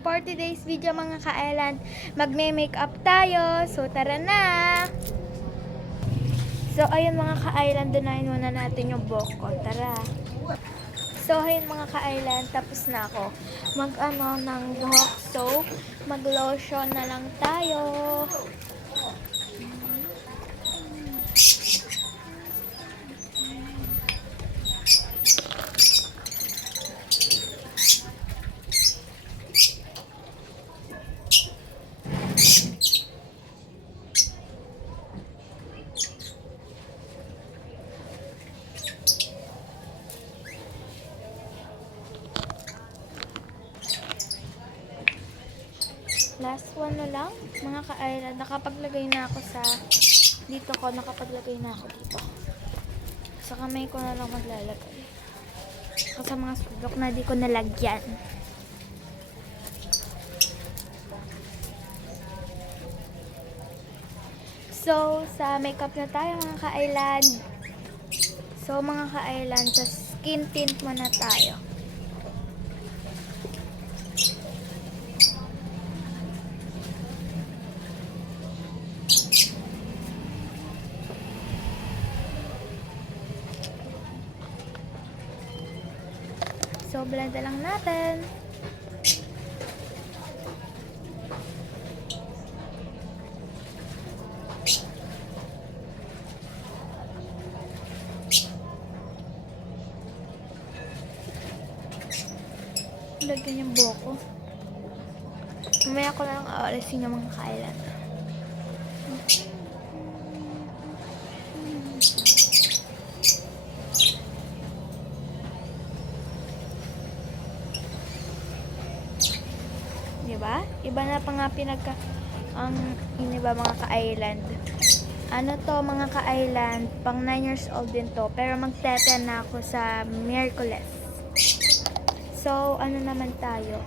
for today's video mga ka-island, magme-makeup tayo. So, tara na! So, ayun mga ka-island, dunahin muna natin yung buhok. Tara! So, ayun mga ka-island, tapos na ako. Mag-ano ng buhok. So, mag-lotion na lang tayo. Last one na lang, mga ka-island. Nakapaglagay na ako sa... Dito ko, nakapaglagay na ako dito. Sa kamay ko na lang maglalagay. Kasi sa mga sulok na di ko nalagyan. So, sa makeup na tayo mga ka-island. So, mga ka-island, sa skin tint muna tayo. So, blend lang natin. Lagyan yung buhok ko. Mamaya ko lang aalisin yung mga kailan. Ba? Iba na pa nga pinagka ang ini ba mga ka-island. Ano to mga ka-island, pang 9 years old din to, pero magteten na ako sa Miraculous. So, ano naman tayo?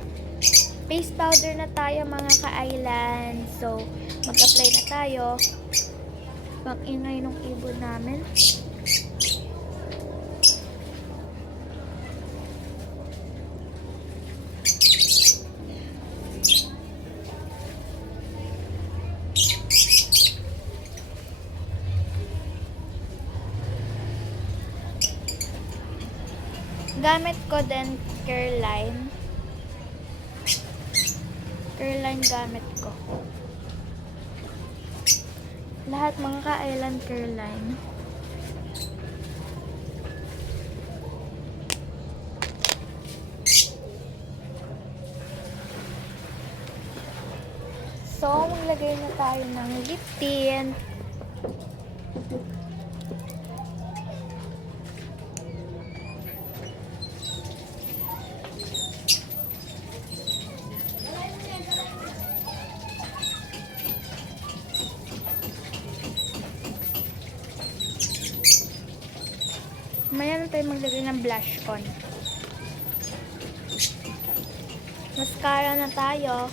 Face powder na tayo mga ka-island. So, mag-apply na tayo. Pang-ingay nung ibon namin. Gamit ko din Careline. Careline gamit ko. Lahat mga ka-island Careline. So, maglagay na tayo ng lip tint. Maya na tayo maglagay ng blush on. Mascara na tayo.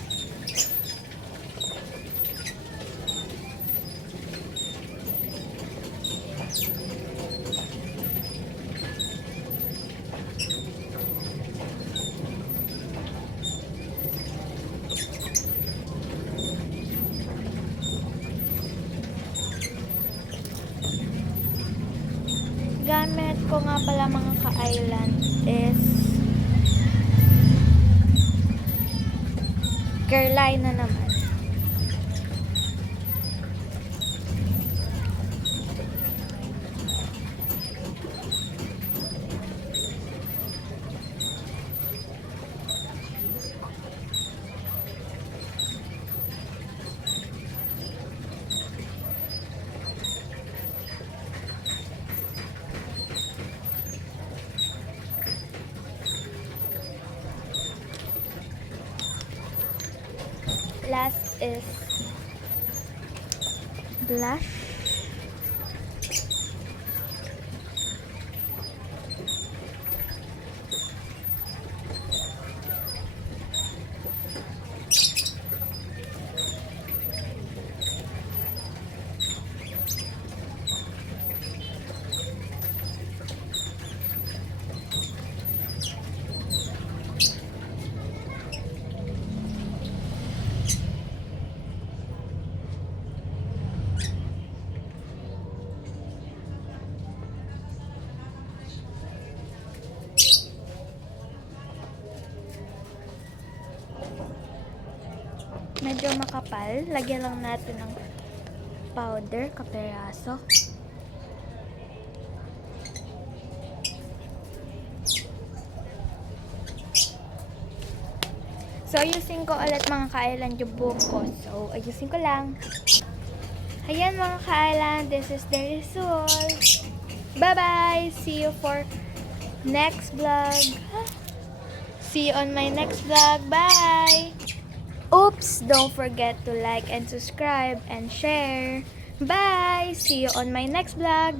Gamit ko nga pala mga ka-island is Caroline na naman. Last is blush. Medyo makapal, lagyan lang natin ng powder, kaperaso. So, ayusin ko ulit mga ka-island yung buhok ko. So, ayusin ko lang. Ayan mga ka-island, this is the result. Bye-bye! See you for next vlog. See you on my next vlog. Bye! Oops! Don't forget to like and subscribe and share. Bye! See you on my next vlog.